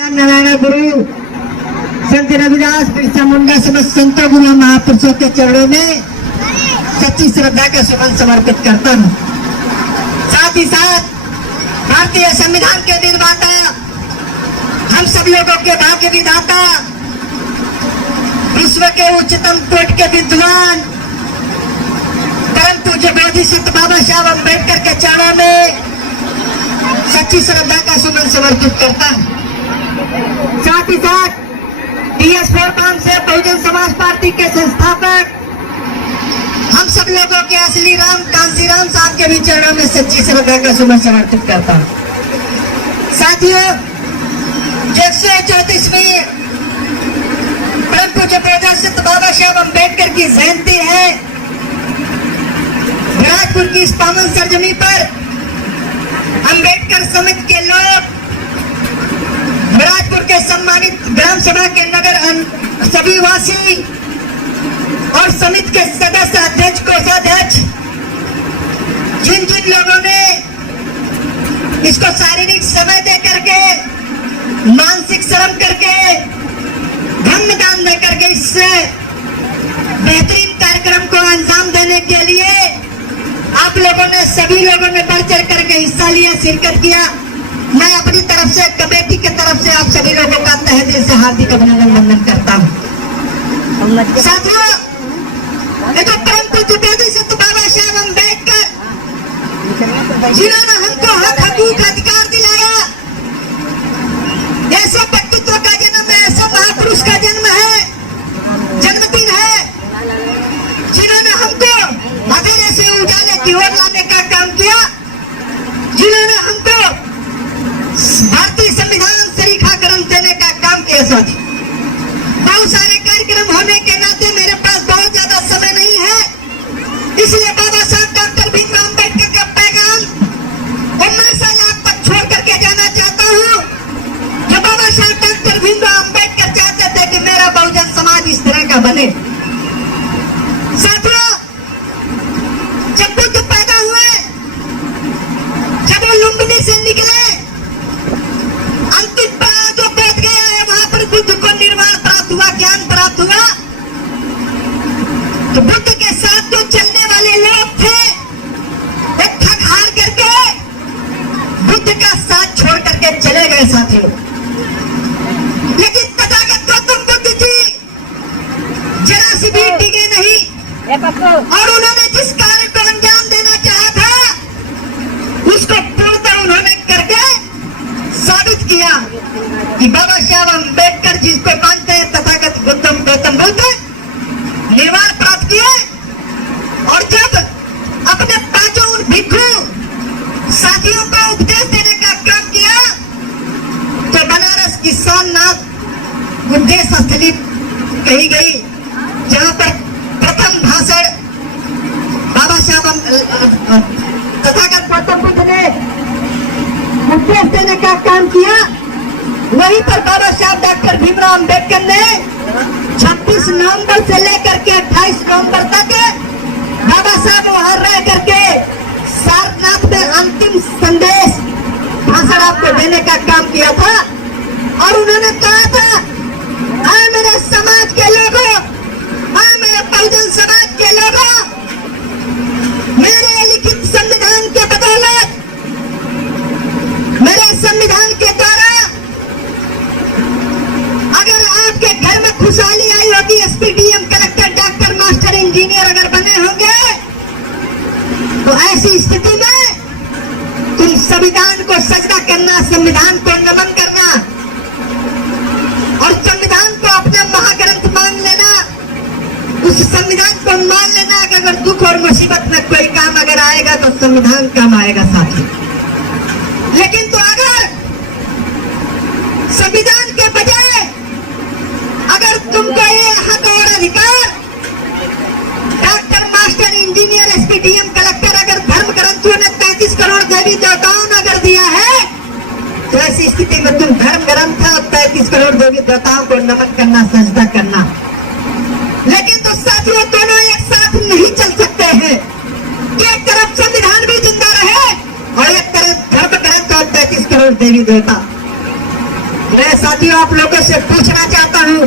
नारायण गुरु संत रविदास बिरसा मुंडा समस्त संतों गुरु महापुरुषों के चरणों में सच्ची श्रद्धा का सुमन समर्पित करता हूँ। साथ ही साथ भारतीय संविधान के निर्माता, हम सब लोगों के भाग्य विधाता, विश्व के उच्चतम कोर्ट के विद्वान परम पूज्य बोधिसत्व बाबा साहब अम्बेडकर के चरणों में सच्ची श्रद्धा का सुमन समर्पित करता हूँ। साथ ही साथ DS4 से बहुजन समाज पार्टी के संस्थापक, हम सब लोगों के असली राम कांसीराम साहब के भी चरणों में सच्ची श्रद्धा का सुमन समर्पित करता हूँ। साथियों, 134वीं परम पूज्य बोधिसत्व बाबा साहब अम्बेडकर की जयंती है। बिलासपुर की इस पावन सरजमी पर अम्बेडकर समिति के लोग, बिलासपुर के सम्मानित ग्राम सभा के नगर सभी वासी और समिति के सदस्य, अध्यक्ष, कोषाध्यक्ष, जिन जिन लोगों ने इसको शारीरिक समय दे करके, मानसिक श्रम करके, धन दान दे करके इस बेहतरीन कार्यक्रम को अंजाम देने के लिए आप लोगों ने, सभी लोगों ने बढ़ चढ़ करके हिस्सा लिया, शिरकत किया। मैं अपनी तरफ से, कमेटी की तरफ से आप सभी लोगों का तहे दिल से हार्दिक अभिनंदन वंदन करता हूँ। साथियों, ये तो परम पूज्य बोधिसत्व बाबा साहब अम्बेडकर, जिन्होंने हमको हक, हकूक, अधिकार दिलाया, ऐसे व्यक्तित्व का जन्म है, ऐसे महापुरुष का जन्म है, जन्मदिन है, जिन्होंने हमको अंधेरे से उजाले की ओर लाने का काम किया, जिन्होंने हमको भारतीय संविधान सरीखाकरण देने का काम किया। साथी, बहुत सारे कार्यक्रम होने के नाते मेरे पास बहुत ज्यादा समय नहीं है, इसलिए बाबा साहब डॉक्टर भीमराव अम्बेडकर का पैगाम उम्र से आप तक छोड़ करके जाना चाहता हूँ। जो बाबा साहब डॉक्टर भीमराव अम्बेडकर चाहते थे कि मेरा बहुजन समाज इस तरह का बने। साथियों, जब बुद्ध पैदा हुए, जब वो लुम्बिनी से निकले, अंतिम पड़ाव जो बैठ गया है, वहां पर बुद्ध को निर्वाण प्राप्त हुआ, ज्ञान प्राप्त हुआ। तो बुद्ध के साथ जो चलने वाले लोग थे, वे थक हार करके बुद्ध का साथ छोड़ करके चले गए। साथियों, लेकिन तथागत गौतम बुद्ध जी जरा सी भी टिके नहीं और उन्होंने जिस कार्य को अंजाम देना चाहा था, उसको पूर्णतः उन्होंने करके साबित किया कि बाबा साहब अम्बेडकर जिसको मानते हैं तथागत गौतम बुद्ध, निर्वाण प्राप्त किए। और जब अपने पांचों उन भिक्षु साथियों को उपदेश देने का काम किया, तो बनारस की सोमनाथ उपदेश स्थली कही गई, जहां पर प्रथम भाषण बाबा साहब तथागत गौतम बुद्ध ने उपदेश देने का काम किया। वहीं पर बाबा साहब डॉक्टर भीमराव अम्बेडकर ने 26 नवंबर से लेकर के 28 नवंबर तक बाबा साहब वहां रह करके सारनाथ में अंतिम संदेश भाषण आपको देने का काम किया था। और उन्होंने कहा था, हाँ मेरे समाज के लोगों, हाँ मेरे बहुजन समाज के लोगों, मेरे लिखित संविधान के बदौलत, मेरे संविधान के द्वारा अगर आपके घर में खुशहाली आई होगी, SPDM, collector, doctor, master, engineer अगर बने होंगे, तो ऐसी स्थिति में तुम संविधान को सजदा करना, संविधान को नमन करना और संविधान को अपना महाग्रंथ मान लेना, उस संविधान को मान लेना कि अगर दुख और मुसीबत में कोई काम अगर आएगा तो संविधान काम आएगा। साथी, लेकिन तो अगर संविधान के बजाय अगर तुमको ये हक और अधिकार doctor, master, engineer, SPDM, collector अगर धर्म ग्रंथों ने 33 करोड़ देवी देवताओं ने अगर दिया है, तो ऐसी स्थिति में तुम धर्म ग्रंथ और 33 करोड़ देवी देवताओं को नमन करना, सजदा करना। लेकिन तो साथियों, दोनों एक साथ नहीं चल सकते हैं। एक तरफ संविधान भी जिंदा रहे और एक तरफ धर्म ग्रंथ और 33 करोड़ देवी देवता। ऐसा साथियों, आप लोगों से पूछना चाहता हूं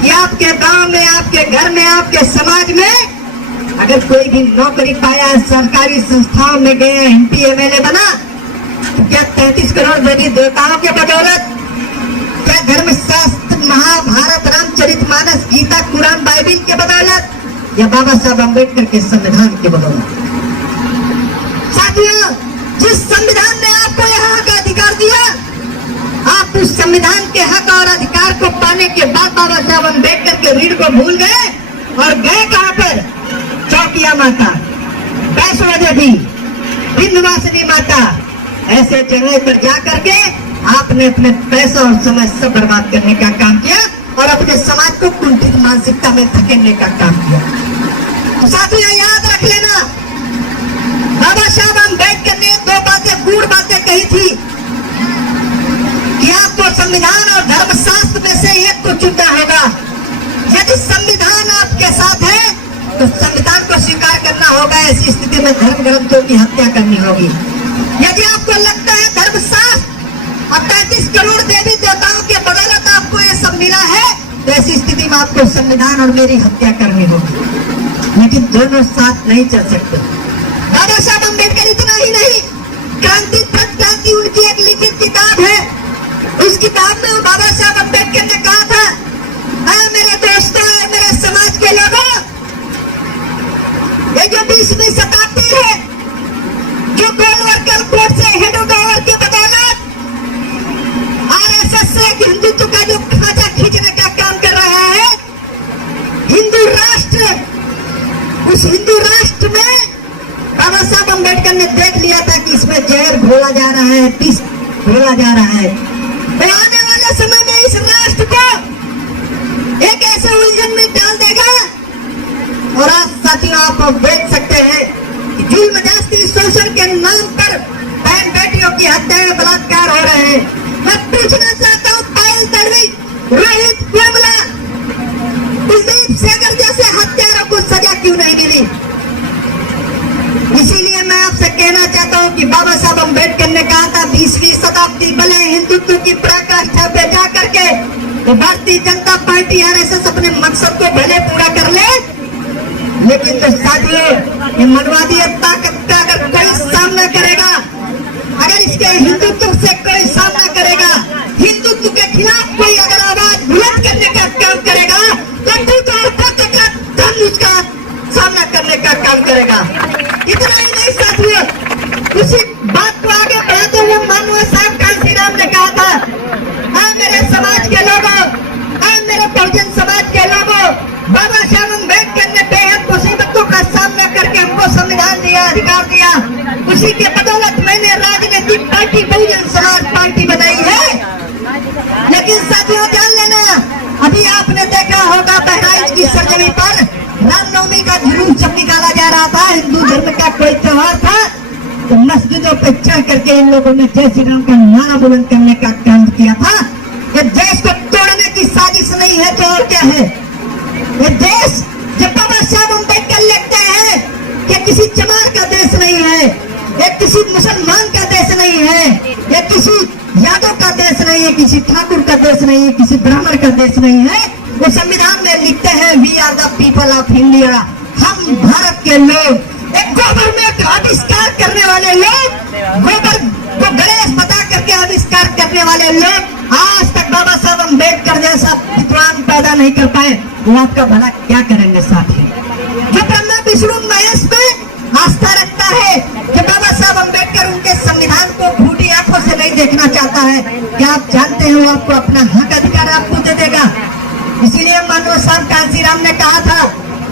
कि आपके गांव में, आपके घर में, आपके समाज में अगर कोई भी नौकरी पाया, सरकारी संस्थाओं में गए, MP MLA बना, तो क्या 33 करोड़ देवी देवताओं के बदौलत, क्या धर्मशास्त्र, महाभारत, रामचरितमानस, गीता, कुरान, बाइबिल के बदौलत, या बाबा साहब अम्बेडकर के संविधान के बदौलत? साथियों, जिस संविधान ने आपको यहाँ का अधिकार दिया, आप उस संविधान के हक और अधिकार को पाने के बाद बाबा साहब अम्बेडकर के रीढ़ को भूल गए और गए कहां पर? चौकिया माता, वैष्णो देवी, विंध्यवासिनी माता, ऐसे जगह पर जाकर के आपने अपने पैसा और समय सब बर्बाद करने का काम किया और अपने समाज को कुंठित मानसिकता में धकेलने का काम किया। तो साथियों, याद रख लेना, बाबा साहब अम्बेडकर ने दो बातें, गूढ़ बातें कही थी कि आपको संविधान और धर्मशास्त्र में से एक को चुनना होगा। यदि संविधान आपके साथ है तो संविधान को स्वीकार करना होगा, ऐसी स्थिति में धर्म ग्रंथों की हत्या करनी होगी। यदि आपको लगता है धर्मशास्त्र और 33 करोड़ देवी देवताओं के बदौलत आपको ये सब मिला है, तो ऐसी स्थिति में आपको संविधान और मेरी हत्या करनी होगी, लेकिन दोनों साथ नहीं चल सकते। बाबा साहब अम्बेडकर इतना ही नहीं, क्रांति प्रक्रांति उनकी एक लिखित किताब है। उस किताब में बाबा साहब अम्बेडकर ने कहा था, मेरे दोस्तों, मेरे समाज के लोगों, ये जो 20वीं शताब्दी है, जो गोलवर्कर कोर्ट से हेडोगावर के बदौलत RSS से हिंदुत्व का जो खांचा खींचने का काम कर रहा है, हिंदू राष्ट्र, उस हिंदू राष्ट्र में बाबा साहब अम्बेडकर ने देख लिया था कि इसमें जहर घोला जा रहा है, विष घोला जा रहा है। तो आने वाले समय में इस राष्ट्र को एक ऐसे उलझन में डाल देगा। और आज साथियों, आप देख सकते हैं कि जुल्म जास्ती शोषण के नाम पर बहन बेटियों की हत्याएं, बलात्कार हो रहे हैं। मैं पूछना चाहता हूँ, पायल तड़वी, रोहित वेमुला, कुलदीप सेंगर जैसे हत्यारों को सजा क्यों नहीं मिली? इसीलिए मैं आपसे कहना चाहता हूँ कि बाबा साहब अम्बेडकर ने कहा था 20वीं शताब्दी भले हिंदुत्व की पराकाष्ठा पे जा करके तो भारतीय जनता पार्टी RSS अपने मकसद को भले पूरा कर ले, लेकिन तो साथियों, ये मनवादी ताकत का अगर कोई सामना करेगा, अगर इसके हिंदुत्व से कोई सामना करेगा, हिंदुत्व के खिलाफ कोई अगर आवाज बुलंद करने का काम करेगा, तो दूत और पत्र का दम उसका सामना करने का काम करेगा। इतना ही नहीं साथियों, उसी बात को आगे बढ़ाते हुए मानव साहब कांशीराम ने कहा था, मेरे समाज के लोगों, मेरे बहुजन समाज के लोगों, बाबा साहब अम्बेडकर ने बेहद मुसीबतों का सामना करके हमको संविधान दिया, अधिकार दिया, उसी के बदौलत मैंने राजनीतिक पार्टी बहुजन समाज पार्टी बनाई है। लेकिन साथियों, जान लेना, अभी आपने देखा होगा बहराइच की सरजमी पर रामनवमी का जुलूस जब निकाला जा रहा था, हिंदू धर्म का कोई त्योहार था, तो मस्जिदों पर चढ़ करके इन लोगों ने जय श्री राम का नारा बुलंद करने का काम किया था। ये देश को तोड़ने की साजिश नहीं है तो और क्या है? ये देश, जब बाबा साहब अम्बेडकर लिखते हैं कि किसी चमार का देश नहीं है, ये किसी मुसलमान का देश नहीं है, ये किसी यादव का देश नहीं है, किसी ठाकुर का देश नहीं है, किसी ब्राह्मण का देश नहीं है, वो संविधान में लिखते हैं, we are the people of India, हम भारत के लोग। एक गोबर में आविष्कार करने वाले लोग, गोबर को गणेश बता करके आविष्कार करने वाले लोग आज तक बाबा साहब अम्बेडकर जैसा विद्वान पैदा नहीं कर पाए, वो आपका भला क्या करेंगे साथी? जो ब्रह्मा विष्णु महेश में आस्था रखता है कि बाबा साहब अम्बेडकर उनके संविधान को फूटी आंखों से नहीं देखना चाहता है, क्या आप जानते हैं वो आपको अपना हक अधिकार आपको दे देगा? इसीलिए मानव साहब कांशीराम ने कहा था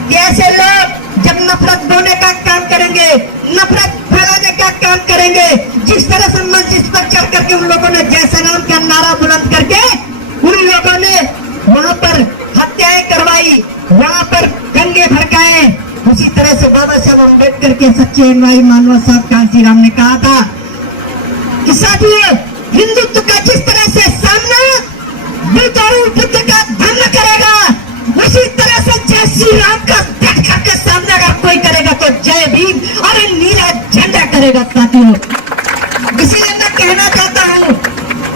कि ऐसे लोग जब नफरत बोने का काम करेंगे, नफरत फैलाने का काम करेंगे, जिस तरह से मंच पर चढ़ करके उन लोगों ने जय श्री राम का नारा बुलंद करके उन लोगों ने वहां पर हत्याएं करवाई, वहां पर दंगे भड़काए, उसी तरह से बाबा साहब अम्बेडकर के सच्चे अनुयायी मानव साहब कांशीराम ने कहा था कि साथियों, हिंदुत्व का जिस तरह से सामना बुद्ध का धर्म करेगा, उसी तरह से जय श्री राम का देख करके सामने अगर कोई करेगा तो जय भीम और नीला झंडा करेगा साथियों। इसीलिए मैं कहना चाहता हूँ,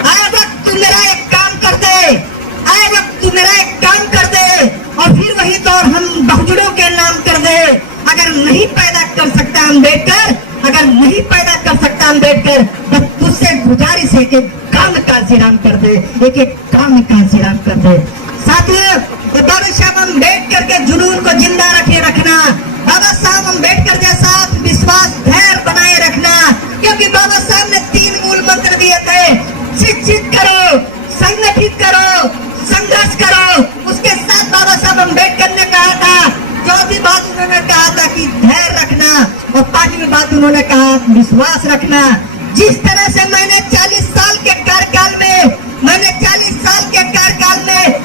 आज वक्त मेरा एक काम कर नहीं पैदा कर सकता अम्बेडकर, अगर नहीं पैदा कर सकता अम्बेडकर, तो तुझसे गुजारिश है कि काम कांसीराम कर दे, एक काम कांसीराम कर दे। साथियों, बाबा साहब अम्बेडकर के जुनून को जिंदा रखना, बाबा साहब अम्बेडकर जैसा विश्वास धैर्य बनाए रखना, क्योंकि बाबा साहब ने 3 मूल मंत्र दिए थे, शिक्षित करो, संगठित करो, संघर्ष करो। उसके साथ बाबा साहब अम्बेडकर ने कहा था, चौथी बात उन्होंने कहा था कि धैर्य रखना, और 5वीं बात उन्होंने कहा विश्वास रखना। जिस तरह से मैंने 40 साल के कार्यकाल में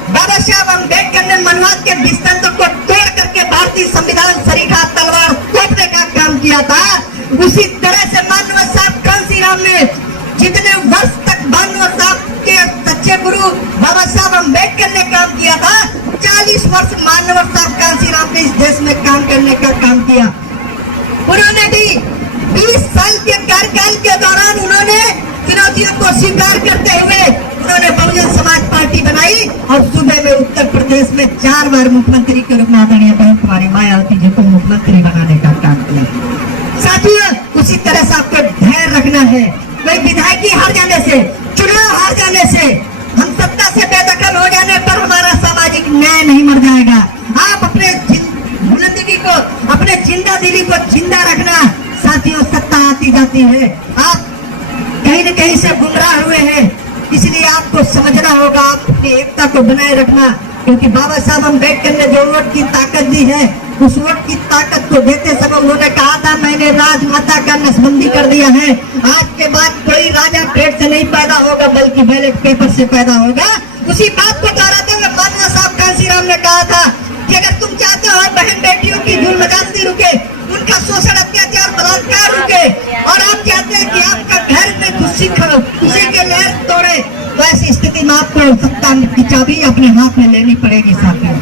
बाबा साहब अम्बेडकर ने मनवाद के विस्तृत को तोड़ करके भारतीय संविधान सरीखा तलवार तोड़ने का काम किया था, उसी तरह से मानव साहब कांसीराम ने जितने वर्ष तक मानव साहब के सच्चे गुरु बाबा साहब अम्बेडकर ने काम किया था, 40 वर्ष मानव साहब कांसीराम ने इस देश में काम करने का काम किया। उन्होंने भी 20 साल के कार्यकाल के दौरान उन्होंने चुनौतियों को स्वीकार करते हुए उन्होंने बहुजन समाज पार्टी बनाई, और सूबे में उत्तर प्रदेश में 4 बार मुख्यमंत्री के रूप में आदरणीय बहन कुमारी मायावती जी को मुख्यमंत्री बनाने का काम किया। साथियों, उसी तरह से आपको धैर्य रखना है। कोई विधायकी हार जाने से, चुनाव हार जाने से, हम सत्ता से बेदखल हो जाने पर हमारा सामाजिक न्याय नहीं मर जाएगा। आप अपने बुलंदी को, अपने जिंदा दिली को जिंदा रखना। साथियों, सत्ता आती जाती है, आप कहीं न कहीं से गुमराह हुए हैं, इसलिए आपको समझना होगा, अपनी एकता को बनाए रखना, क्योंकि बाबा साहब अम्बेडकर ने जो वोट की ताकत दी है, उस वोट की ताकत को देते समय उन्होंने कहा था, मैंने राजमाता का नसबंदी कर दिया है, आज के बाद कोई राजा पेट से नहीं पैदा होगा बल्कि बैलेट पेपर से पैदा होगा। उसी बात को दोहराते हुए मानव साहब कांसीराम ने कहा था कि अगर तुम चाहते हो बहन बेटियों की जुल्म ज्यादती रुके, उनका शोषण अत्याचार बलात्कार रुके, और आप चाहते हैं कि आपका घर में खुशी के लहर तोड़े, तो ऐसी स्थिति में आपको सत्ता की चाबी अपने हाथ में लेनी पड़ेगी। साथियों,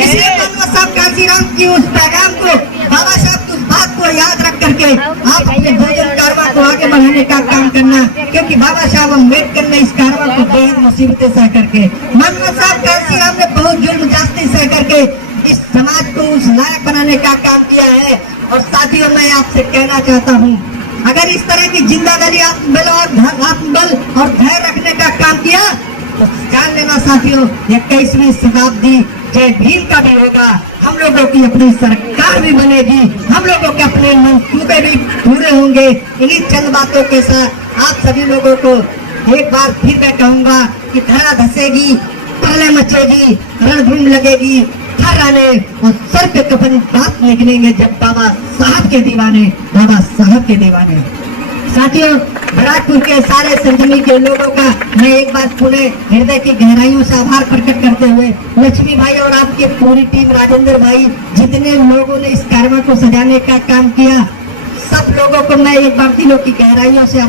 इसलिए मानव साहब कांसीराम की उस पैगाम को, बाबा साहब की उस बात को याद रख करके आप अपने भोजन कारवा को आगे बढ़ाने का काम करना, क्योंकि बाबा साहब अम्बेडकर ने इस कारवा को बेहद मुसीबतें सह करके, मानव साहब कांसीराम ने बहुत जुल्म ज्यादती सह करके इस समाज को उस लायक बनाने का काम किया है। और साथियों, मैं आपसे कहना चाहता हूँ, अगर इस तरह की जिंदादिली, आत्मबल और धैर्य रखने का काम किया, तो जान लेना साथियों, 21वीं शताब्दी जय भीम का भी होगा, हम लोगों की अपनी सरकार भी बनेगी, हम लोगों के अपने मंसूबे भी पूरे होंगे। इन्हीं चंद बातों के साथ आप सभी लोगों को एक बार फिर मैं कहूँगा कि धरा धसेगी, प्रलय मचेगी, रणधूम लगेगी, हर आने और सर पे कफन बात निकलेंगे जब बाबा साहब के दीवाने, बाबा साहब के दीवाने। साथियों, बराकपुर के सारे संजमी के लोगों का मैं एक बार पुणे हृदय की गहराइयों से आभार प्रकट करते हुए, लक्ष्मी भाई और आपकी पूरी टीम, राजेंद्र भाई, जितने लोगों ने इस कार्यक्रम को सजाने का काम किया, सब लोगों को मैं एक बार दिलों की गहराइयों से